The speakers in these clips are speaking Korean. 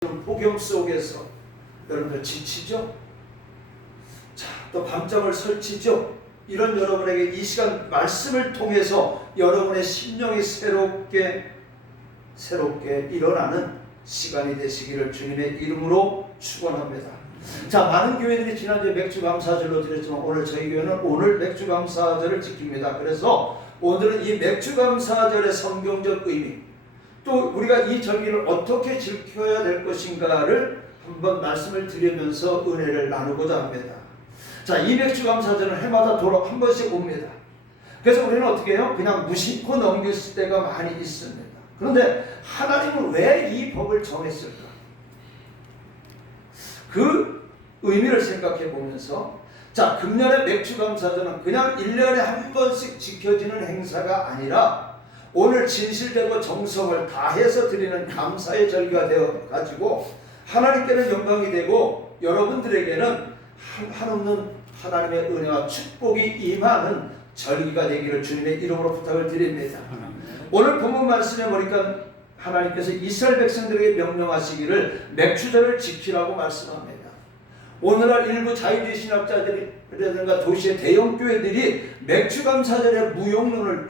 폭염 속에서 여러분들 지치죠? 자, 또 밤잠을 설치죠? 이런 여러분에게 이 시간 말씀을 통해서 여러분의 심령이 새롭게 일어나는 시간이 되시기를 주님의 이름으로 축원합니다. 자, 많은 교회들이 지난주에 맥주감사절로 드렸지만 오늘 저희 교회는 오늘 맥주감사절을 지킵니다. 그래서 오늘은 이 맥주감사절의 성경적 의미, 또 우리가 이 절기를 어떻게 지켜야 될 것인가를 한번 말씀을 드리면서 은혜를 나누고자 합니다. 자, 이 맥주감사절은 해마다 한 번씩 옵니다. 그래서 우리는 어떻게 해요? 그냥 무심코 넘길 때가 많이 있습니다. 그런데 하나님은 왜 이 법을 정했을까? 그 의미를 생각해 보면서, 자, 금년의 맥주감사절은 그냥 1년에 한 번씩 지켜지는 행사가 아니라 오늘 진실되고 정성을 다해서 드리는 감사의 절기가 되어 가지고 하나님께는 영광이 되고 여러분들에게는 한없는 하나님의 은혜와 축복이 임하는 절기가 되기를 주님의 이름으로 부탁을 드립니다. 오늘 본문 말씀에 보니까 하나님께서 이스라엘 백성들에게 명령하시기를 맥주절을 지키라고 말씀합니다. 오늘날 일부 자유주의 신학자들이라든가 도시의 대형 교회들이 맥주감사절에 무용론을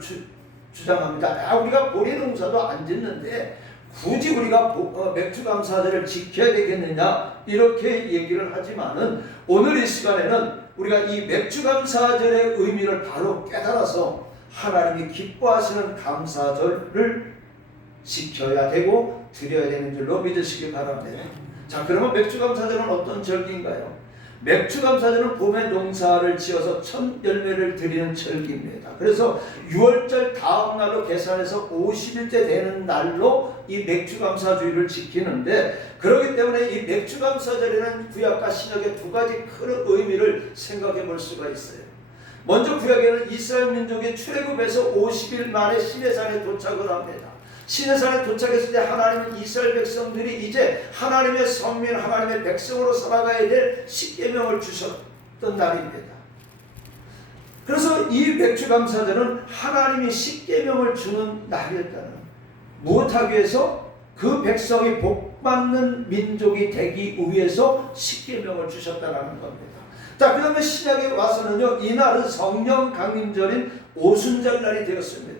주장합니다. 우리가 보리 농사도 안 짓는데 굳이 우리가 맥주감사절을 지켜야 되겠느냐, 이렇게 얘기를 하지만은 오늘 이 시간에는 우리가 이 맥주감사절의 의미를 바로 깨달아서 하나님이 기뻐하시는 감사절을 지켜야 되고 드려야 되는 줄로 믿으시기 바랍니다. 자, 그러면 맥주감사절은 어떤 절기인가요? 맥주감사절은 봄에 농사를 지어서 첫 열매를 드리는 절기입니다. 그래서 6월절 다음 날로 계산해서 50일째 되는 날로 이 맥주감사주의를 지키는데, 그렇기 때문에 이 맥주감사절에는 구약과 신약의 두 가지 큰 의미를 생각해 볼 수가 있어요. 먼저 구약에는 이스라엘 민족이 출애굽에서 50일 만에 시내산에 도착을 합니다. 시내산에 도착했을 때 하나님은 이스라엘 백성들이 이제 하나님의 선민, 하나님의 백성으로 살아가야 될 십계명을 주셨던 날입니다. 그래서 이 맥주감사절은 하나님이 십계명을 주는 날이었다는, 무엇하기 위해서? 그 백성이 복받는 민족이 되기 위해서 십계명을 주셨다는 겁니다. 자, 그 다음에 신약에 와서는요, 이날은 성령 강림절인 오순절날이 되었습니다.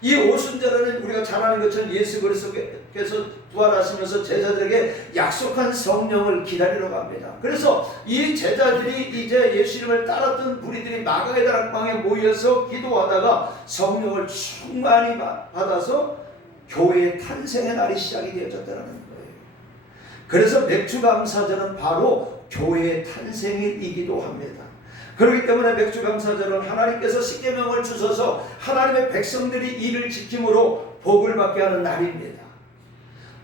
이 오순절에는 우리가 잘 아는 것처럼 예수 그리스도께서 부활하시면서 제자들에게 약속한 성령을 기다리러 갑니다. 그래서 이 제자들이 이제 예수 이름을 따랐던 무리들이 마가의 다락방에 모여서 기도하다가 성령을 충만히 받아서 교회의 탄생의 날이 시작이 되어졌다는 거예요. 그래서 맥주감사절은 바로 교회의 탄생일이기도 합니다. 그렇기 때문에 맥주감사절은 하나님께서 십계명을 주셔서 하나님의 백성들이 이를 지킴으로 복을 받게 하는 날입니다.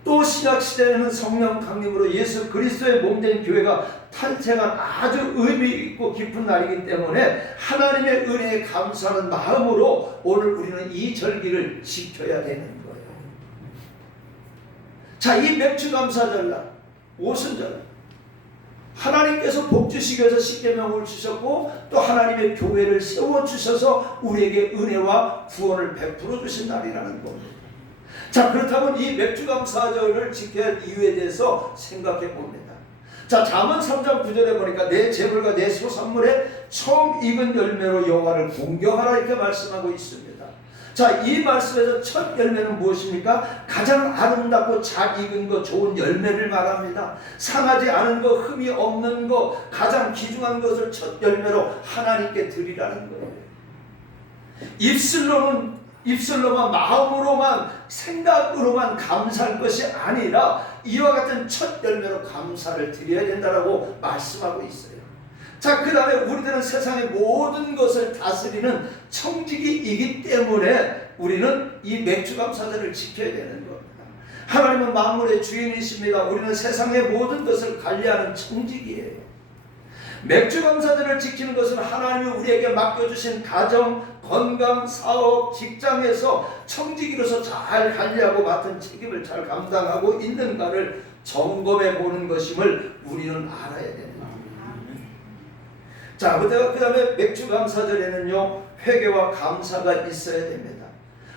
또 신약시대에는 성령 강림으로 예수 그리스도의 몸된 교회가 탄생한 아주 의미 있고 깊은 날이기 때문에 하나님의 은혜에 감사하는 마음으로 오늘 우리는 이 절기를 지켜야 되는 거예요. 자, 이 맥주감사절날, 오순절, 하나님께서 복 주시기 위해서 십계명을 주셨고 또 하나님의 교회를 세워주셔서 우리에게 은혜와 구원을 베풀어 주신 날이라는 겁니다. 자, 그렇다면 이 맥주감사절을 지켜야 할 이유에 대해서 생각해 봅니다. 자, 잠언 3장 9절에 보니까 내 재물과 내 소산물에 처음 익은 열매로 여호와를 공경하라, 이렇게 말씀하고 있습니다. 자, 이 말씀에서 첫 열매는 무엇입니까? 가장 아름답고 잘 익은 것, 좋은 열매를 말합니다. 상하지 않은 것, 흠이 없는 것, 가장 귀중한 것을 첫 열매로 하나님께 드리라는 거예요. 입술로만 마음으로만 생각으로만 감사할 것이 아니라 이와 같은 첫 열매로 감사를 드려야 된다라고 말씀하고 있어요. 자, 그 다음에 우리들은 세상의 모든 것을 다스리는 청지기이기 때문에 우리는 이 맥주감사절을 지켜야 되는 겁니다. 하나님은 만물의 주인이십니다. 우리는 세상의 모든 것을 관리하는 청지기예요. 맥주감사절을 지키는 것은 하나님이 우리에게 맡겨주신 가정, 건강, 사업, 직장에서 청지기로서 잘 관리하고 맡은 책임을 잘 감당하고 있는가를 점검해 보는 것임을 우리는 알아야 됩니다. 자, 그 다음에 맥주감사절에는요, 회개와 감사가 있어야 됩니다.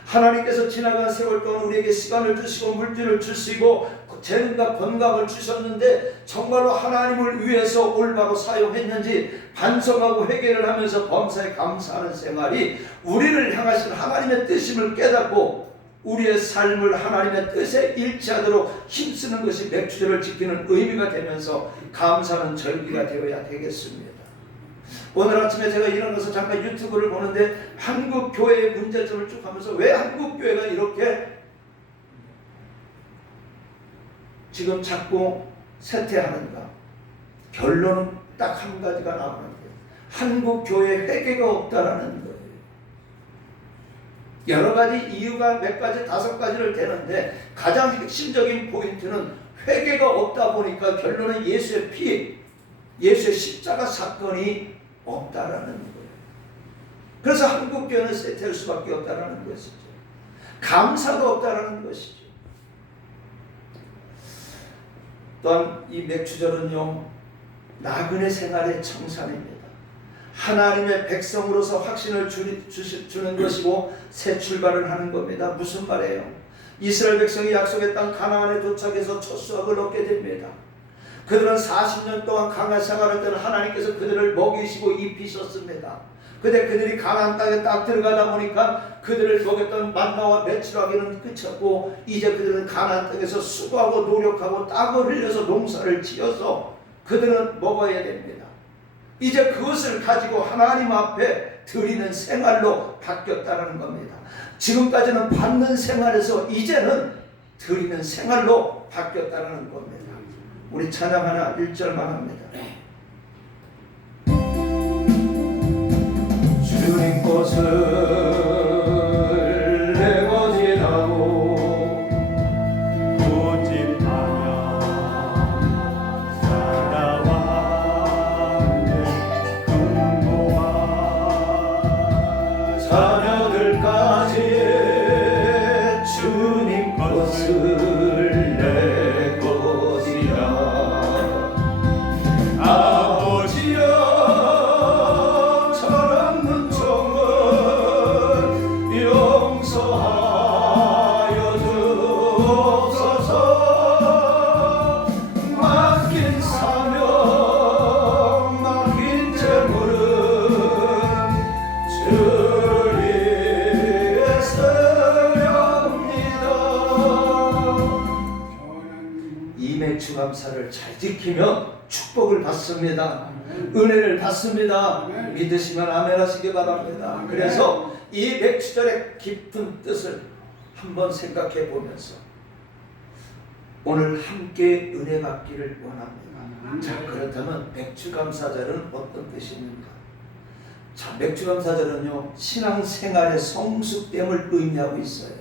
하나님께서 지나간 세월 동안 우리에게 시간을 주시고 물질을 주시고 재능과 건강을 주셨는데 정말로 하나님을 위해서 올바로 사용했는지 반성하고 회개를 하면서 범사에 감사하는 생활이 우리를 향하신 하나님의 뜻임을 깨닫고 우리의 삶을 하나님의 뜻에 일치하도록 힘쓰는 것이 맥주절을 지키는 의미가 되면서 감사하는 절기가 되어야 되겠습니다. 오늘 아침에 제가 일어나서 잠깐 유튜브를 보는데 한국 교회의 문제점을 쭉 하면서 왜 한국 교회가 이렇게 지금 자꾸 쇠퇴하는가? 결론은 딱 한 가지가 나오는데 한국 교회에 회개가 없다라는 거예요. 여러 가지 이유가 몇 가지, 5가지를 대는데 가장 핵심적인 포인트는 회개가 없다 보니까 결론은 예수의 피, 예수의 십자가 사건이 없다라는 거예요. 그래서 한국 교회는 쇠퇴할 수밖에 없다라는 것이죠. 감사도 없다라는 것이죠. 또한 이 맥주절은요, 나그네 생활의 청산입니다. 하나님의 백성으로서 확신을 주는 것이고 새 출발을 하는 겁니다. 무슨 말이에요? 이스라엘 백성이 약속의 땅 가나안에 도착해서 첫 수확을 얻게 됩니다. 그들은 40년 동안 광야 생활할 때는 하나님께서 그들을 먹이시고 입히셨습니다. 근데 그들이 가나안 땅에 딱 들어가다 보니까 그들을 먹였던 만나와 메추라기는 끝이었고 이제 그들은 가나안 땅에서 수고하고 노력하고 땀을 흘려서 농사를 지어서 그들은 먹어야 됩니다. 이제 그것을 가지고 하나님 앞에 드리는 생활로 바뀌었다는 겁니다. 지금까지는 받는 생활에서 이제는 드리는 생활로 바뀌었다는 겁니다. 우리 찬양 하나 1절만 합니다. 주님 것을 내고 지나고 고집하며 살아왔는 공고한 자녀들까지 주님 것을 내고 지나 아버지여 용서하여 주옵소서. 맡긴 사명 맡긴 재물은 주를 위해 쓰렵니다. 이 맥주감사를 잘 지키면 축복을 받습니다. 은혜를 받습니다. 믿으시면 아멘 하시기 바랍니다. 그래서 이 맥주절의 깊은 뜻을 한번 생각해 보면서 오늘 함께 은혜 받기를 원합니다. 자, 그렇다면 맥주감사절은 어떤 뜻입니까? 자, 맥주감사절은요, 신앙생활의 성숙됨을 의미하고 있어요.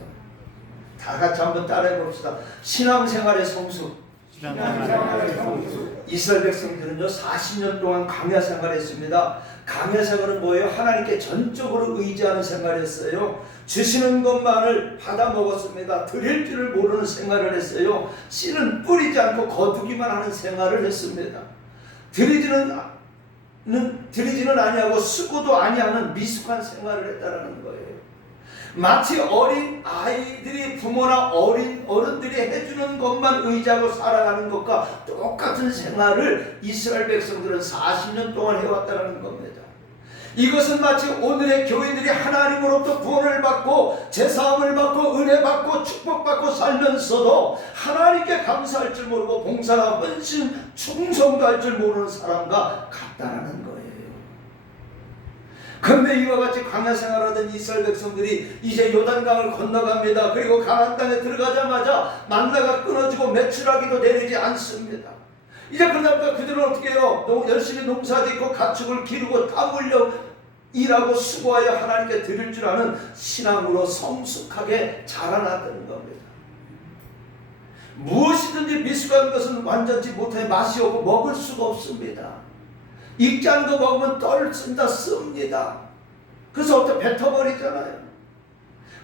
다 같이 한번 따라해 봅시다. 신앙생활의 성숙. 이스라엘 백성들은요 40년 동안 광야 생활했습니다. 광야 생활은 뭐예요? 하나님께 전적으로 의지하는 생활이었어요. 주시는 것만을 받아 먹었습니다. 드릴 줄을 모르는 생활을 했어요. 씨는 뿌리지 않고 거두기만 하는 생활을 했습니다. 드리지는 아니하고 수고도 아니하는 미숙한 생활을 했다라는 거예요. 마치 어린 아이들이 부모나 어른들이 해주는 것만 의지하고 살아가는 것과 똑같은 생활을 이스라엘 백성들은 40년 동안 해왔다는 겁니다. 이것은 마치 오늘의 교인들이 하나님으로부터 구원을 받고 제사함을 받고 은혜 받고 축복받고 살면서도 하나님께 감사할 줄 모르고 봉사나 헌신 충성도 할 줄 모르는 사람과 같다라는 거예요. 그런데 이와 같이 광야 생활하던 이스라엘 백성들이 이제 요단강을 건너갑니다. 그리고 가나안 땅에 들어가자마자 만나가 끊어지고 메추라기도 내리지 않습니다. 이제 그러다 보니까 그들은 어떻게 해요? 열심히 농사짓고 가축을 기르고 땀 흘려 일하고 수고하여 하나님께 드릴 줄 아는 신앙으로 성숙하게 자라났다는 겁니다. 무엇이든지 미숙한 것은 완전치 못해 맛이 없고 먹을 수가 없습니다. 익지 않은 거 먹으면 떨쓴다 씁니다. 그래서 어떻게 뱉어버리잖아요.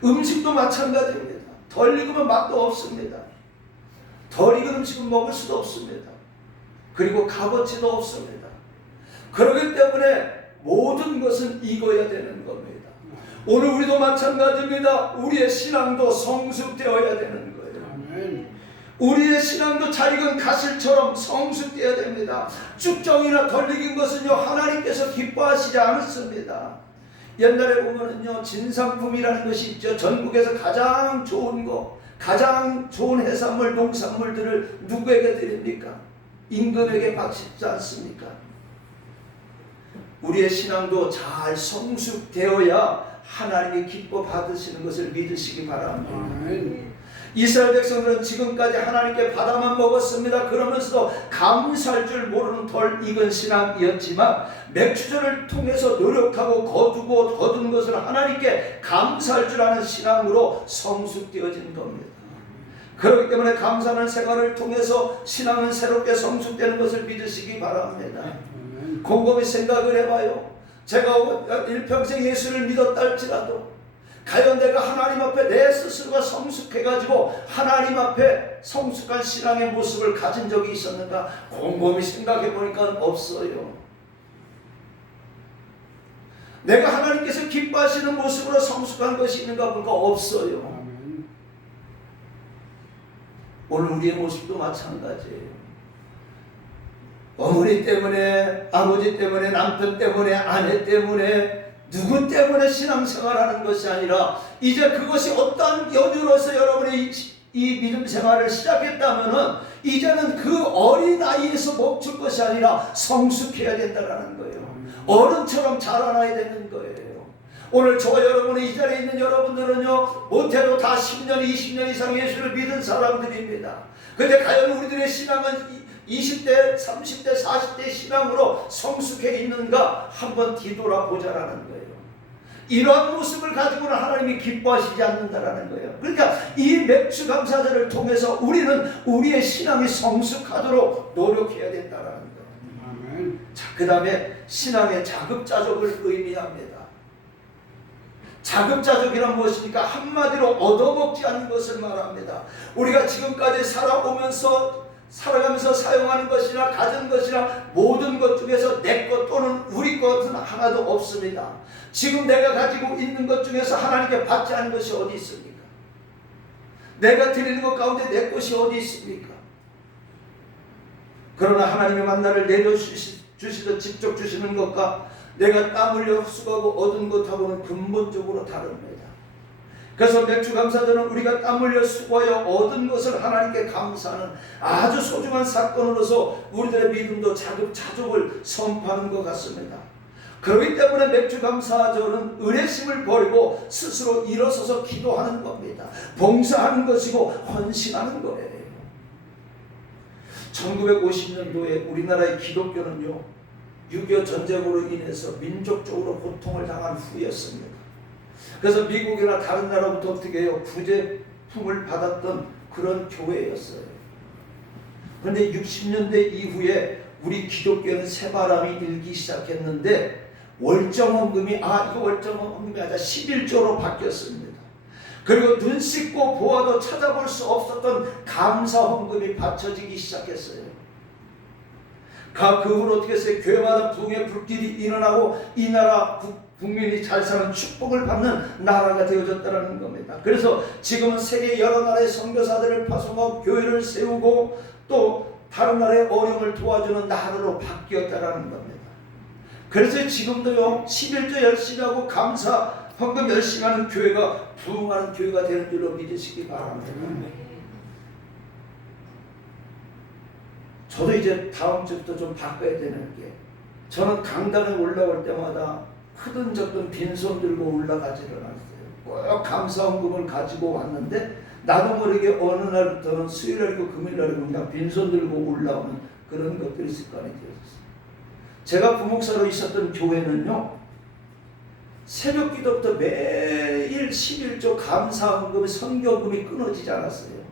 음식도 마찬가지입니다. 덜 익으면 맛도 없습니다. 덜 익은 음식은 먹을 수도 없습니다. 그리고 값어치도 없습니다. 그렇기 때문에 모든 것은 익어야 되는 겁니다. 오늘 우리도 마찬가지입니다. 우리의 신앙도 성숙되어야 되는 거예요. 우리의 신앙도 잘 익은 가실처럼 성숙되어야 됩니다. 쭉정이나 덜 익은 것은요 하나님께서 기뻐하시지 않습니다. 옛날에 보면은요 진상품이라는 것이 있죠. 전국에서 가장 좋은 거, 가장 좋은 해산물, 농산물들을 누구에게 드립니까? 임금에게 바치지 않습니까? 우리의 신앙도 잘 성숙되어야 하나님이 기뻐 받으시는 것을 믿으시기 바랍니다. 이스라엘 백성들은 지금까지 하나님께 바다만 먹었습니다. 그러면서도 감사할 줄 모르는 덜 익은 신앙이었지만 맥주전을 통해서 노력하고 거둔 것을 하나님께 감사할 줄 아는 신앙으로 성숙되어진 겁니다. 그렇기 때문에 감사하는 생활을 통해서 신앙은 새롭게 성숙되는 것을 믿으시기 바랍니다. 곰곰이 생각을 해봐요. 제가 일평생 예수를 믿었다 할지라도 과연 내가 하나님 앞에 내 스스로가 성숙해가지고 하나님 앞에 성숙한 신앙의 모습을 가진 적이 있었는가? 곰곰이 생각해보니까 없어요. 내가 하나님께서 기뻐하시는 모습으로 성숙한 것이 있는가 보니까 없어요. 오늘 우리의 모습도 마찬가지예요. 어머니 때문에, 아버지 때문에, 남편 때문에, 아내 때문에, 누구 때문에 신앙생활하는 것이 아니라 이제 그것이 어떠한 연유로서 여러분의 이 믿음 생활을 시작했다면은 이제는 그 어린 나이에서 멈출 것이 아니라 성숙해야 된다는 거예요. 어른처럼 자라나야 되는 거예요. 오늘 저와 여러분이 이 자리에 있는 여러분들은요 못해도 다 10년, 20년 이상 예수를 믿은 사람들입니다. 그런데 과연 우리들의 신앙은 20대, 30대, 40대 신앙으로 성숙해 있는가 한번 뒤돌아보자라는 거예요. 이러한 모습을 가지고는 하나님이 기뻐하시지 않는다라는 거예요. 그러니까 이 맥주 감사절을 통해서 우리는 우리의 신앙이 성숙하도록 노력해야 된다라는 거예요. 자, 그 다음에 신앙의 자급자족을 의미합니다. 자급자족이란 무엇입니까? 한마디로 얻어먹지 않는 것을 말합니다. 우리가 지금까지 살아가면서 사용하는 것이나 가진 것이나 모든 것 중에서 내 것 또는 우리 것은 하나도 없습니다. 지금 내가 가지고 있는 것 중에서 하나님께 받지 않은 것이 어디 있습니까? 내가 드리는 것 가운데 내 것이 어디 있습니까? 그러나 하나님의 만나를 내려주시듯 직접 주시는 것과 내가 땀 흘려 수고하고 얻은 것하고는 근본적으로 다릅니다. 그래서 맥주 감사절은 우리가 땀 흘려 수고하여 얻은 것을 하나님께 감사하는 아주 소중한 사건으로서 우리들의 믿음도 자급자족을 선포하는 것 같습니다. 그렇기 때문에 맥주 감사절은 의례심을 버리고 스스로 일어서서 기도하는 겁니다. 봉사하는 것이고 헌신하는 거예요. 1950년도에 우리나라의 기독교는요 6.25 전쟁으로 인해서 민족적으로 고통을 당한 후였습니다. 그래서 미국이나 다른 나라부터 어떻게 해요? 구제품을 받았던 그런 교회였어요. 그런데 60년대 이후에 우리 기독교는 새바람이 일기 시작했는데 월정헌금이 이거 월정헌금이 아니라 11조로 바뀌었습니다. 그리고 눈 씻고 보아도 찾아볼 수 없었던 감사헌금이 바쳐지기 시작했어요. 그 후로 어떻게 했어요? 교회마다 부흥의 불길이 일어나고 이 나라 국민이 잘 사는 축복을 받는 나라가 되어졌다는 겁니다. 그래서 지금은 세계 여러 나라의 선교사들을 파송하고 교회를 세우고 또 다른 나라의 어려움을 도와주는 나라로 바뀌었다는 겁니다. 그래서 지금도요 11조 열심히 하고 감사 헌금 열심히 하는 교회가 부흥하는 교회가 되는 줄로 믿으시기 바랍니다. 저도 이제 다음 주부터 좀 바꿔야 되는 게 저는 강단에 올라올 때마다 크든 적든 빈손 들고 올라가지를 않았어요. 꼭 감사헌금을 가지고 왔는데 나도 모르게 어느 날부터는 수요일날이고 금요일날이고 그냥 빈손 들고 올라오는 그런 것들이 습관이 되었어요. 제가 부목사로 있었던 교회는요 새벽 기도부터 매일 11조 감사헌금의 선교금이 끊어지지 않았어요.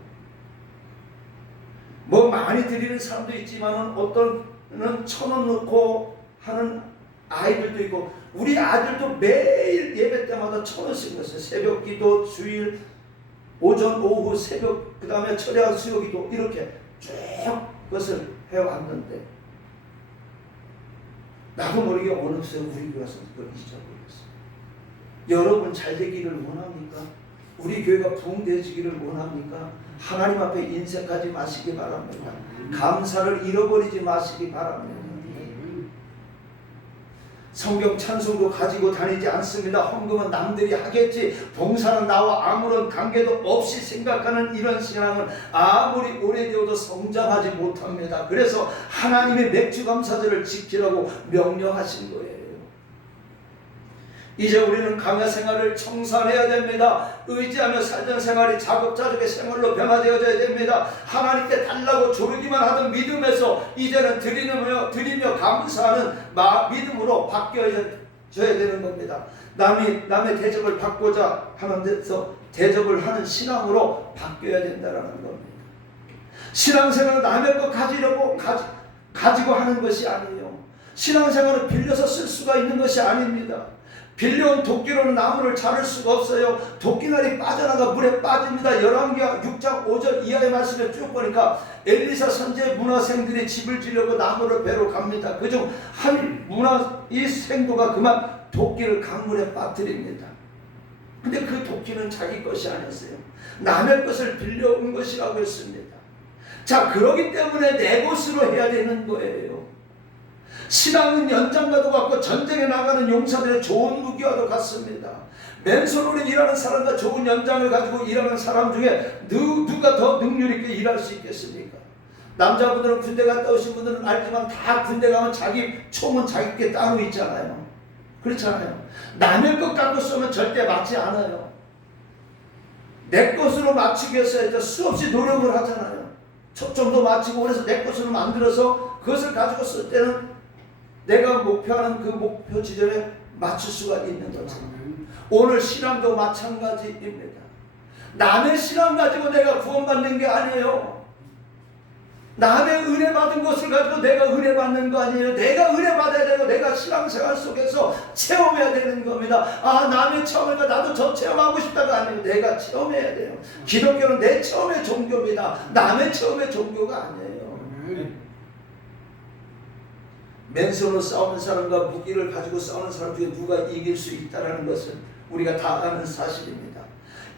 뭐 많이 드리는 사람도 있지만 어떤은 1,000원 넣고 하는 아이들도 있고 우리 아들도 매일 예배 때마다 1,000원씩 넣었어요. 새벽 기도, 주일, 오전, 오후, 새벽, 그 다음에 철야 수요 기도 이렇게 쭉 그것을 해왔는데 나도 모르게 어느새 우리 교회에서 그걸 잊어버렸어요. 여러분 잘 되기를 원합니까? 우리 교회가 부흥되시기를 원합니까? 하나님 앞에 인색하지 마시기 바랍니다. 감사를 잃어버리지 마시기 바랍니다. 성경 찬송도 가지고 다니지 않습니다. 헌금은 남들이 하겠지, 봉사는 나와 아무런 관계도 없이 생각하는 이런 신앙은 아무리 오래되어도 성장하지 못합니다. 그래서 하나님의 맥주 감사절을 지키라고 명령하신 거예요. 이제 우리는 강야 생활을 청산해야 됩니다. 의지하며 살던 생활이 자급자족의 생활로 변화되어져야 됩니다. 하나님께 달라고 조르기만 하던 믿음에서 이제는 드리며 감사하는 믿음으로 바뀌어져야 되는 겁니다. 남의 대접을 받고자 하는 데서 대접을 하는 신앙으로 바뀌어야 된다는 겁니다. 신앙생활은 남의 것 가지고 하는 것이 아니에요. 신앙생활은 빌려서 쓸 수가 있는 것이 아닙니다. 빌려온 도끼로는 나무를 자를 수가 없어요. 도끼날이 빠져나가 물에 빠집니다. 열왕기하 6장 5절 이하의 말씀을 쭉 보니까 엘리사 선지의 문화생들이 집을 지려고 나무를 베러 갑니다. 그중 한 이 생도가 그만 도끼를 강물에 빠뜨립니다. 근데 그 도끼는 자기 것이 아니었어요. 남의 것을 빌려온 것이라고 했습니다. 자, 그러기 때문에 내 것으로 해야 되는 거예요. 신앙은 연장과도 같고 전쟁에 나가는 용사들의 좋은 무기와도 같습니다. 맨손으로 일하는 사람과 좋은 연장을 가지고 일하는 사람 중에 누가 더 능률 있게 일할 수 있겠습니까? 남자분들은 군대 갔다 오신 분들은 알지만 다 군대 가면 자기 총은 자기께 따로 있잖아요. 그렇잖아요. 남의 것 갖고 쏘면 절대 맞지 않아요. 내 것으로 맞추기 위해서 수없이 노력을 하잖아요. 초점도 맞추고 그래서 내 것으로 만들어서 그것을 가지고 쓸 때는 내가 목표하는 그 목표 지점에 맞출 수가 있는 거죠. 오늘 신앙도 마찬가지입니다. 남의 신앙 가지고 내가 구원받는 게 아니에요. 남의 은혜 받은 것을 가지고 내가 은혜 받는 거 아니에요. 내가 은혜 받아야 되고 내가 신앙생활 속에서 체험해야 되는 겁니다. 아, 남의 체험을 나도 저 체험하고 싶다가 아니에요. 내가 체험해야 돼요. 기독교는 내 체험의 종교입니다. 남의 체험의 종교가 아니에요. 맨손으로 싸우는 사람과 무기를 가지고 싸우는 사람 중에 누가 이길 수 있다는 것은 우리가 다 아는 사실입니다.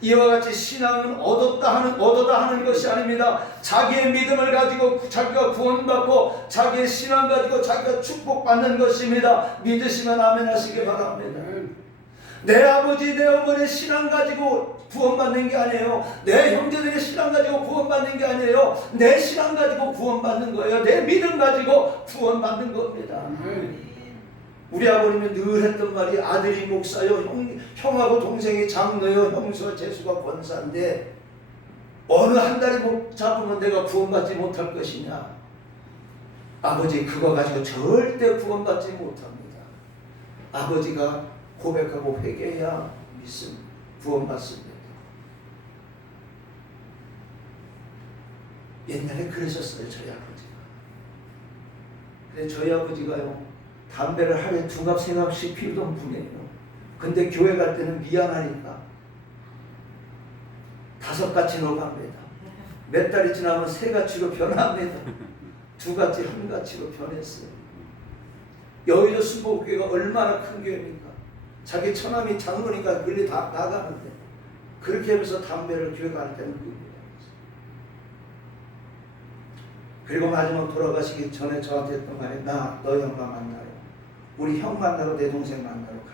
이와 같이 신앙은 얻어다 하는 것이 아닙니다. 자기의 믿음을 가지고 자기가 구원받고 자기의 신앙 가지고 자기가 축복받는 것입니다. 믿으시면 아멘 하시기 바랍니다. 내 아버지 내 어머니의 신앙 가지고 구원받는 게 아니에요. 내 형제들의 신앙 가지고 구원받는 게 아니에요. 내 신앙 가지고 구원받는 거예요. 내 믿음 가지고 구원받는 겁니다. 우리 아버님은 늘 했던 말이 아들이 목사요, 형하고 동생이 장로요, 형수와 재수가 권사인데 어느 한 달이 못 잡으면 내가 구원받지 못할 것이냐. 아버지 그거 가지고 절대 구원받지 못합니다. 아버지가 고백하고 회개해야 믿음 구원받습니다. 옛날에 그러셨어요. 저희 아버지가. 근데 저희 아버지가요, 담배를 하루에 2갑 3갑씩 피우던 분이에요. 근데 교회 갈 때는 미안하니까 5가치로 갑니다. 몇 달이 지나면 3가치로 변합니다. 2가치, 1가치로 변했어요. 여의도 순복교회가 얼마나 큰 교회입니까? 자기 처남이 장로니까 그리 다 나가는데 그렇게 하면서 담배를 교회 갈 때는 핍니다. 그리고 마지막 돌아가시기 전에 저한테 했던 말이 너 형과 만나요. 우리 형 만나러 내 동생 만나러 간다.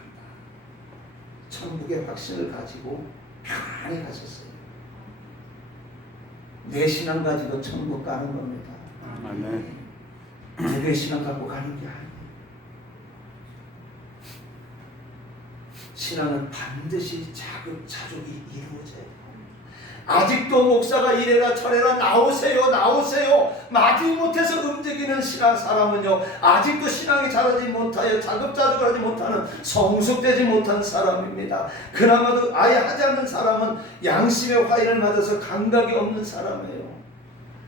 천국의 확신을 가지고 편안히 가셨어요. 내 신앙 가지고 천국 가는 겁니다. 누구의 신앙 갖고 가는 게 아니에요. 신앙은 반드시 자족이 이루어져요. 아직도 목사가 이래라 저래라 나오세요 마지못해서 움직이는 신앙 사람은요, 아직도 신앙이 자라지 못하여 자급자족하지 못하는 성숙되지 못한 사람입니다. 그나마도 아예 하지 않는 사람은 양심의 화인을 맞아서 감각이 없는 사람이에요.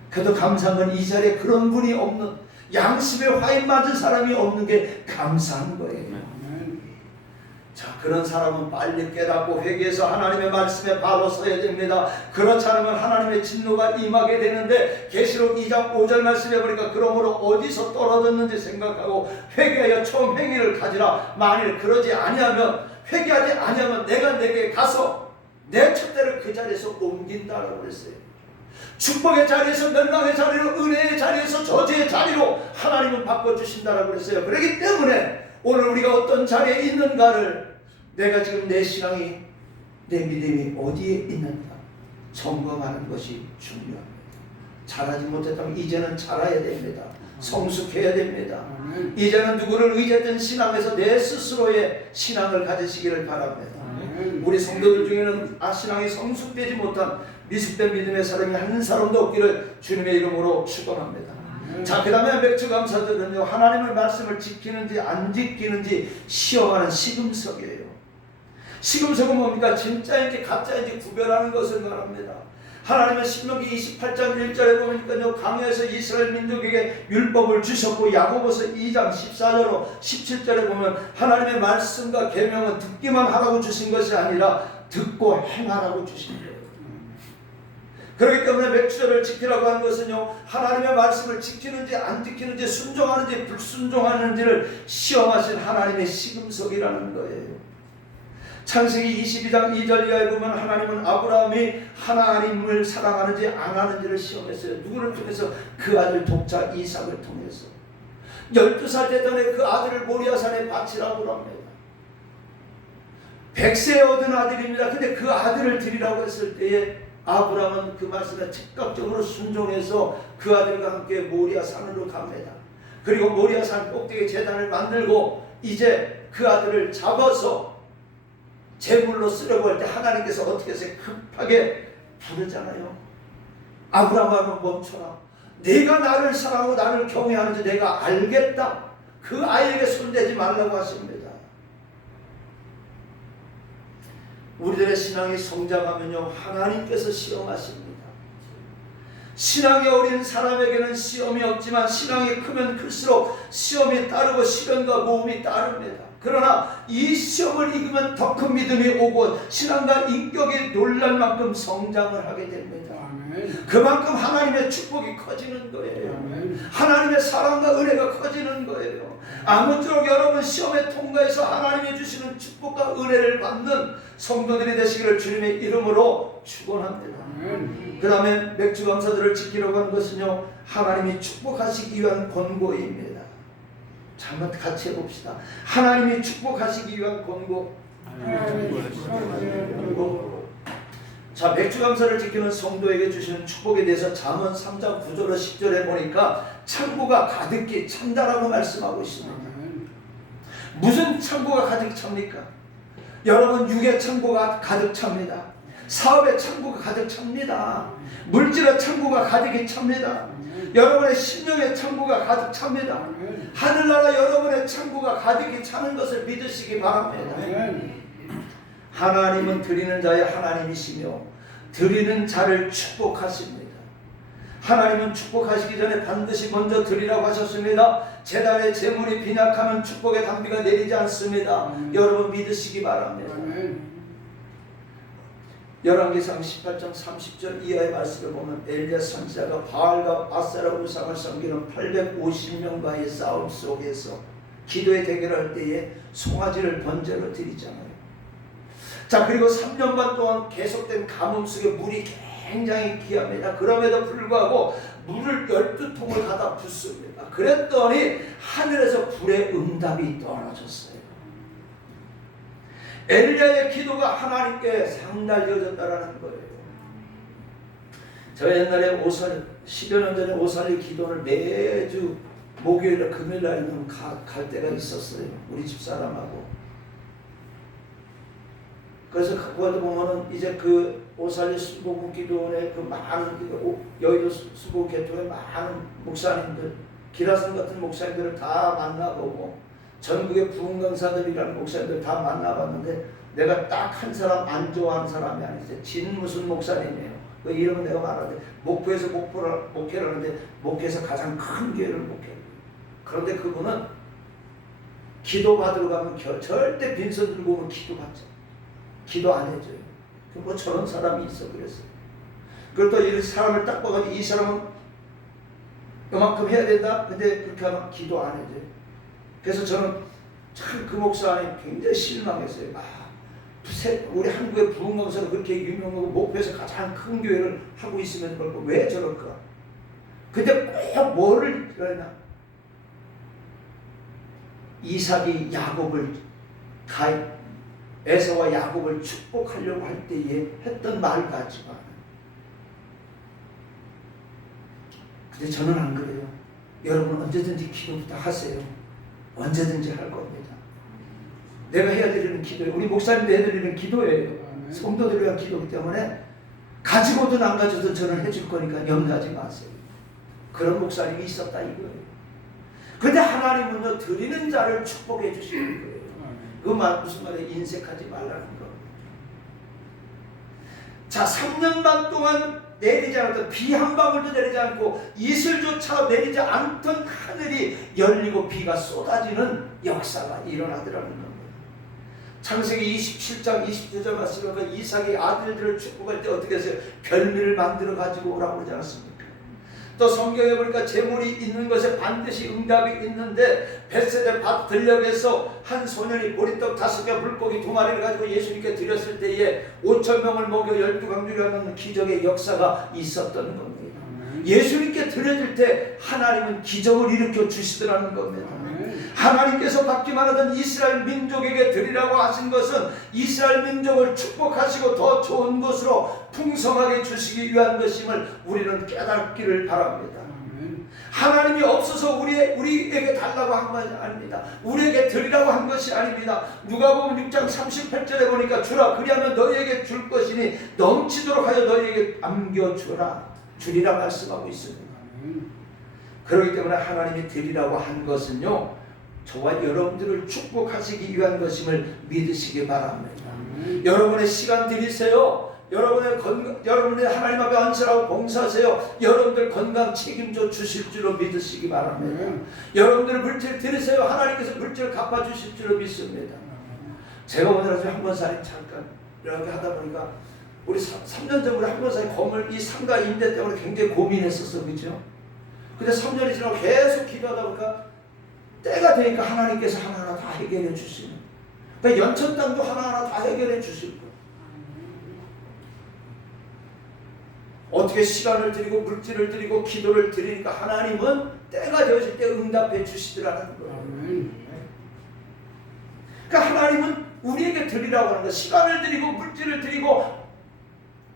그래도 감사한 건 이 자리에 그런 분이 없는, 양심의 화인 맞은 사람이 없는 게 감사한 거예요. 자, 그런 사람은 빨리 깨닫고 회개해서 하나님의 말씀에 바로 서야 됩니다. 그렇지 않으면 하나님의 진노가 임하게 되는데, 계시록 2장 5절 말씀해 보니까 그러므로 어디서 떨어졌는지 생각하고 회개하여 처음 행위를 가지라. 만일 그러지 아니하면, 회개하지 아니하면 내가 내게 가서 내 촛대를 그 자리에서 옮긴다라고 그랬어요. 축복의 자리에서 멸망의 자리로, 은혜의 자리에서 저주의 자리로 하나님은 바꿔주신다라고 그랬어요. 그렇기 때문에 오늘 우리가 어떤 자리에 있는가를, 내가 지금 내 신앙이, 내 믿음이 어디에 있는가 점검하는 것이 중요합니다. 잘하지 못했다면 이제는 잘해야 됩니다. 성숙해야 됩니다. 이제는 누구를 의지했던 신앙에서 내 스스로의 신앙을 가지시기를 바랍니다. 우리 성도들 중에는 신앙이 성숙되지 못한 미숙된 믿음의 사람이 한 사람도 없기를 주님의 이름으로 축원합니다. 자, 그 다음에 맥주감사절은요, 하나님의 말씀을 지키는지 안 지키는지 시험하는 시금석이에요. 시금석은 뭡니까? 진짜인지 가짜인지 구별하는 것을 말합니다. 하나님의 신명기 28장 1절에 보니까요, 강야에서 이스라엘 민족에게 율법을 주셨고, 야고보서 2장 14절로 17절에 보면 하나님의 말씀과 계명은 듣기만 하라고 주신 것이 아니라 듣고 행하라고 주신 거예요. 그렇기 때문에 맥주절을 지키라고 하는 것은요, 하나님의 말씀을 지키는지 안 지키는지, 순종하는지 불순종하는지를 시험하신 하나님의 시금석이라는 거예요. 창세기 22장 2절 이하에 보면 하나님은 아브라함이 하나님을 사랑하는지 안 하는지를 시험했어요. 누구를 통해서? 그 아들 독자 이삭을 통해서. 12살 되던 그 아들을 모리아산에 바치라고 합니다. 100세에 얻은 아들입니다. 근데 그 아들을 드리라고 했을 때에 아브라함은 그 말씀에 즉각적으로 순종해서 그 아들과 함께 모리아산으로 갑니다. 그리고 모리아산 꼭대기 제단을 만들고 이제 그 아들을 잡아서 제물로 쓰려고 할 때 하나님께서 어떻게 해서 급하게 부르잖아요. 아브라함아, 멈춰라. 네가 나를 사랑하고 나를 경외하는지 내가 알겠다. 그 아이에게 손대지 말라고 하십니다. 우리들의 신앙이 성장하면요, 하나님께서 시험하십니다. 신앙이 어린 사람에게는 시험이 없지만 신앙이 크면 클수록 시험이 따르고 시련과 모험이 따릅니다. 그러나 이 시험을 이기면 더 큰 믿음이 오고 신앙과 인격이 놀랄 만큼 성장을 하게 됩니다. 아멘. 그만큼 하나님의 축복이 커지는 거예요. 아멘. 하나님의 사랑과 은혜가 커지는 거예요. 아무쪼록 여러분 시험에 통과해서 하나님이 주시는 축복과 은혜를 받는 성도들이 되시기를 주님의 이름으로 축원합니다. 그 다음에 맥주감사절을 지키려고 하는 것은요, 하나님이 축복하시기 위한 권고입니다. 자, 한번 같이 해봅시다. 하나님이 축복하시기 위한 권고. 자, 맥주감사를 지키는 성도에게 주시는 축복에 대해서 잠언 3장 9절로 10절에 보니까 창고가 가득히 찬다라고 말씀하고 있습니다. 무슨 창고가 가득 찹니까? 여러분, 육의 창고가 가득 찹니다. 사업의 창고가 가득 찹니다. 물질의 창고가 가득히 찹니다. 여러분의 심령의 창고가 가득 찹니다. 하늘나라 여러분의 창고가 가득히 차는 것을 믿으시기 바랍니다. 하나님은 드리는 자의 하나님이시며 드리는 자를 축복하십니다. 하나님은 축복하시기 전에 반드시 먼저 드리라고 하셨습니다. 제단의 재물이 빈약하면 축복의 단비가 내리지 않습니다. 여러분 믿으시기 바랍니다. 열왕기상 18장 30절 이하의 말씀을 보면 엘리야 선지자가 바알과 아세라 우상을 섬기는 850명과의 싸움 속에서 기도의 대결할 때에 송아지를 번제로 드리잖아요. 자, 그리고 3년 반 동안 계속된 가뭄 속에 물이 굉장히 귀합니다. 그럼에도 불구하고 물을 12통을 갖다 붓습니다. 그랬더니 하늘에서 불의 응답이 떨어졌어요. 엘리야의 기도가 하나님께 상달되어졌다라는 거예요. 저 옛날에 10여 년 전에 오살리 기도를 매주 목요일에 금요일날에는 갈 때가 있었어요. 우리 집사람하고. 그래서 그거도 보면은 이제 그 오살리 수복음 기도원에 그 많은 여의도 수복음 개통에 많은 목사님들, 기라성 같은 목사님들을 다 만나보고 전국의 부흥 강사들이라는 목사님들 다 만나봤는데 내가 딱 한 사람 안 좋아하는 사람이 아니지. 진 무슨 목사님이에요. 그 이름은 내가 말하는데 목포에서 목회를 하는데 목회에서 가장 큰 교회를 목회해요. 그런데 그분은 기도 받으러 가면 절대 빈손 들고 오면 기도 안 해줘요. 뭐 저런 사람이 있어 그랬어요. 그리고 또 이 사람을 딱 봐가지고 이 사람은 요만큼 해야 된다. 근데 그렇게 하면 기도 안 해줘요. 그래서 저는 참 그 목사님 굉장히 실망했어요. 우리 한국의 부흥강사로 그렇게 유명하고 목표에서 가장 큰 교회를 하고 있으면 왜 저럴까? 근데 꼭 뭐를 그러냐? 이삭이 야곱을 에서와 야곱을 축복하려고 할 때에 했던 말 같지만, 근데 저는 안 그래요. 여러분 언제든지 기도부터 하세요. 언제든지 할 겁니다. 내가 해야되는 기도예요. 우리 목사님도 해드리는 기도예요. 성도들을 위한 기도이기 때문에 가지고든 안 가져든 저는 해줄 거니까 염려하지 마세요. 그런 목사님이 있었다 이거예요. 근데 하나님은요, 드리는 자를 축복해 주시는 거예요. 그 말 무슨 말이에요? 인색하지 말라는 거. 자, 3년 반 동안 내리지 않았던 비 한 방울도 내리지 않고 이슬조차 내리지 않던 하늘이 열리고 비가 쏟아지는 역사가 일어나더라는 겁니다. 창세기 27장 20절 말씀에 그 이삭이 아들들을 축복할 때 어떻게 했어요? 별미를 만들어 가지고 오라고 그러지 않았습니까? 또 성경에 보니까 재물이 있는 것에 반드시 응답이 있는데, 벳세다 밭 들녘에서 한 소년이 보리떡 5개 물고기 2마리를 가지고 예수님께 드렸을 때에 5,000명을 먹여 12강주라는 기적의 역사가 있었던 겁니다. 예수님께 드려질 때 하나님은 기적을 일으켜 주시더라는 겁니다. 하나님께서 받기만 하던 이스라엘 민족에게 드리라고 하신 것은 이스라엘 민족을 축복하시고 더 좋은 것으로 풍성하게 주시기 위한 것임을 우리는 깨닫기를 바랍니다. 하나님이 없어서 우리에게 달라고 한 것이 아닙니다. 우리에게 드리라고 한 것이 아닙니다. 누가복음 6장 38절에 보니까 주라 그리하면 너희에게 줄 것이니 넘치도록 하여 너희에게 안겨주라 주리라 말씀하고 있습니다. 그렇기 때문에 하나님이 드리라고 한 것은요, 저와 여러분들을 축복하시기 위한 것임을 믿으시기 바랍니다. 여러분의 시간 드리세요. 여러분의 하나님 앞에 헌신하고 봉사하세요. 여러분들 건강 책임져 주실 줄로 믿으시기 바랍니다. 여러분들 물질 드리세요. 하나님께서 물질을 갚아주실 줄로 믿습니다. 제가 오늘 아침에 한번사님 잠깐 이렇게 하다 보니까 우리 3년 전에 한번사님 건물 이 상가 임대 때문에 굉장히 고민했었어, 그죠? 근데 3년이 지나고 계속 기도하다 보니까 때가 되니까 하나님께서 하나하나 다 해결해 주시는, 그러니까 연천 땅도 하나하나 다 해결해 주실 거예요. 어떻게 시간을 드리고 물질을 드리고 기도를 드리니까 하나님은 때가 되어질 때 응답해 주시더라는 거예요. 그러니까 하나님은 우리에게 드리라고 하는 거, 시간을 드리고 물질을 드리고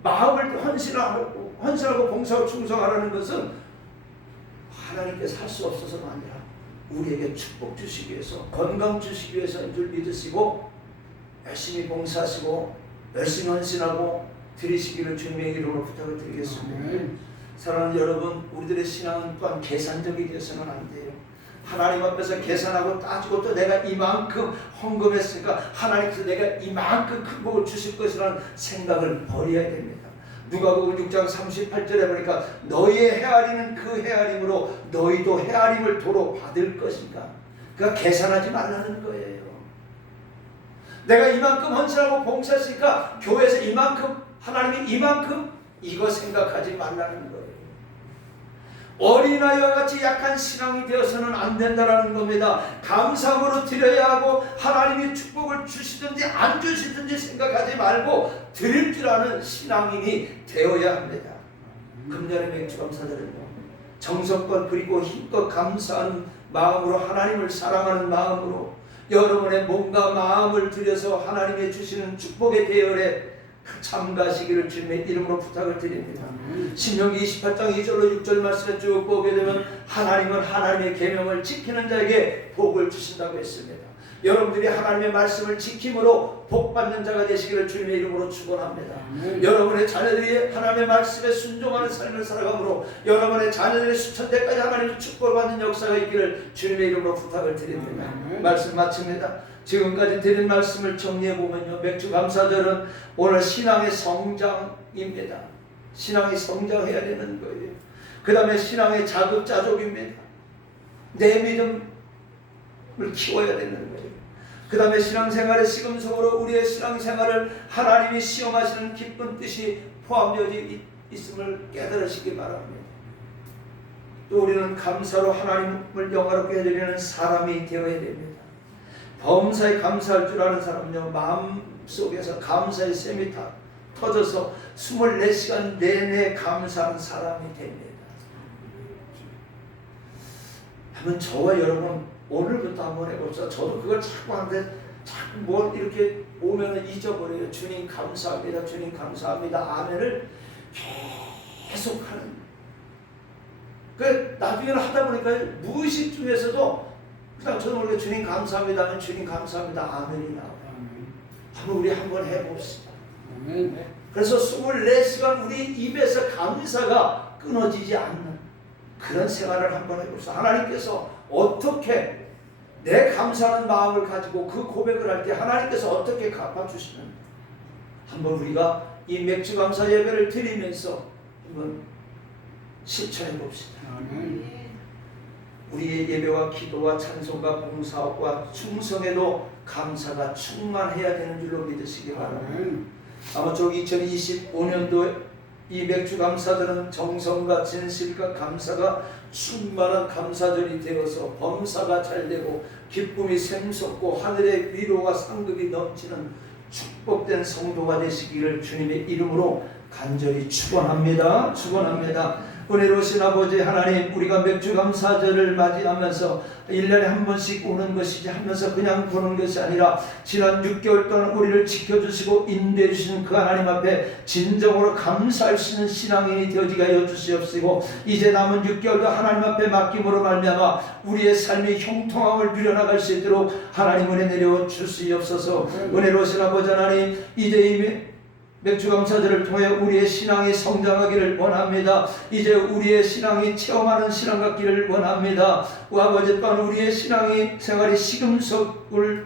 마음을 헌신하고 봉사하고 충성하라는 것은 하나님께서 할 수 없어서가 아니라 우리에게 축복 주시기 위해서, 건강 주시기 위해서인 줄 믿으시고 열심히 봉사하시고 열심히 헌신하고 드리시기를 주님의 이름으로 부탁을 드리겠습니다. 사랑하는 여러분, 우리들의 신앙은 또한 계산적이 되어서는 안 돼요. 하나님 앞에서 계산하고 따지고 또 내가 이만큼 헌금했으니까 하나님께서 내가 이만큼 큰 복을 주실 것이라는 생각을 버려야 됩니다. 누가복음 6장 38절에 보니까 너희의 헤아리는 그 헤아림으로 너희도 헤아림을 도로 받을 것인가. 그러니까 계산하지 말라는 거예요. 내가 이만큼 헌신하고 봉사했으니까 교회에서 이만큼, 하나님이 이만큼, 이거 생각하지 말라는 거예요. 어린아이와 같이 약한 신앙이 되어서는 안 된다는 겁니다. 감사함으로 드려야 하고 하나님이 축복을 주시든지 안 주시든지 생각하지 말고 드릴 줄 아는 신앙인이 되어야 합니다. 금년의 맥주감사절은요, 정성껏 그리고 힘껏 감사한 마음으로, 하나님을 사랑하는 마음으로 여러분의 몸과 마음을 들여서 하나님의 주시는 축복의 대열에 참가하시기를 주님의 이름으로 부탁을 드립니다. 신명기 28장 2절로 6절 말씀에 쭉 보게 되면 하나님은 하나님의 계명을 지키는 자에게 복을 주신다고 했습니다. 여러분들이 하나님의 말씀을 지킴으로 복받는 자가 되시기를 주님의 이름으로 축원합니다. 여러분의 자녀들이 하나님의 말씀에 순종하는 삶을 살아가므로 여러분의 자녀들의 수천대까지 하나님의 축복을 받는 역사가 있기를 주님의 이름으로 부탁을 드립니다. 말씀 마칩니다. 지금까지 드린 말씀을 정리해보면요, 맥주감사절은 오늘 신앙의 성장입니다. 신앙이 성장해야 되는 거예요. 그 다음에 신앙의 자급자족입니다. 내 믿음을 키워야 되는 거예요. 그 다음에 신앙생활의 시금석으로 우리의 신앙생활을 하나님이 시험하시는 기쁜 뜻이 포함되어 있음을 깨달으시기 바랍니다. 또 우리는 감사로 하나님을 영화롭게 해드리는 사람이 되어야 됩니다. 범사에 감사할 줄 아는 사람은요, 속에서 감사의 샘이 다 터져서 24시간 내내 감사한 사람이 됩니다. 한번 저와 여러분 오늘부터 한번 해봅시다. 저도 그걸 자꾸 하는데 자꾸 뭘 이렇게 오면은 잊어버려요. 주님 감사합니다. 주님 감사합니다. 아멘을 계속 하는. 그 나중에는 하다 보니까 무의식 중에서도 그냥 저도 모르게 주님 감사합니다 하면 주님 감사합니다. 아멘이 나와요. 한번 우리 한번 해봅시다. 그래서 24시간 우리 입에서 감사가 끊어지지 않는 그런 생활을 한번 해봅시다. 하나님께서 어떻게 내 감사하는 마음을 가지고 그 고백을 할 때 하나님께서 어떻게 갚아주시는 한번 우리가 이 맥주 감사 예배를 드리면서 한번 실천해 봅시다. 우리의 예배와 기도와 찬송과 봉사와 충성에도 감사가 충만해야 되는 줄로 믿으시기 바랍니다. 아마쪼 2025년도에 이 맥주 감사절은 정성과 진실과 감사가 충만한 감사절이 되어서 범사가 잘되고 기쁨이 샘솟고 하늘의 위로와 상급이 넘치는 축복된 성도가 되시기를 주님의 이름으로 간절히 축원합니다. 축원합니다. 은혜로우신 아버지 하나님, 우리가 맥주 감사절을 맞이하면서 1년에 한 번씩 오는 것이지 하면서 그냥 보는 것이 아니라 지난 6개월 동안 우리를 지켜주시고 인도해 주신 그 하나님 앞에 진정으로 감사할 수 있는 신앙인이 되어지게 하여 주시옵시고, 이제 남은 6개월도 하나님 앞에 맡김으로 말미암아 우리의 삶이 형통함을 누려나갈 수 있도록 하나님 은혜 내려 주시옵소서. 은혜로우신 아버지 하나님, 이제 이미 맥주 감사절을 통해 우리의 신앙이 성장하기를 원합니다. 이제 우리의 신앙이 체험하는 신앙 같기를 원합니다. 아버지 또한 우리의 신앙이 생활이 시금석으로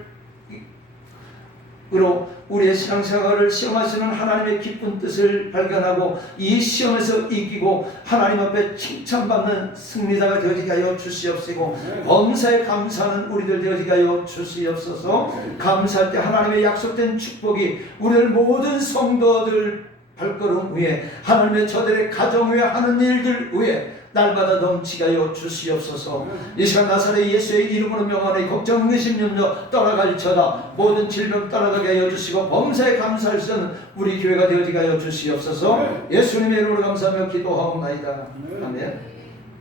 우리의 신앙생활을 시험하시는 하나님의 기쁜 뜻을 발견하고 이 시험에서 이기고 하나님 앞에 칭찬받는 승리자가 되어지게 하여 주시옵시고, 범사에 감사하는 우리들 되어지게 하여 주시옵소서. 감사할 때 하나님의 약속된 축복이 우리들 모든 성도들 발걸음 위에, 하나님의 저들의 가정 위에 하는 일들 위에 날마다 넘치게 하여 주시옵소서. 이 시간 나사렛 예수의 이름으로 명하노니 걱정 의심 염려 떠나갈지어다. 모든 질병 떠나가게 하여 주시고 범사에 감사할 수 있는 우리 교회가 되어지게 하여 주시옵소서. 예수님의 이름으로 감사하며 기도하옵나이다. 아멘.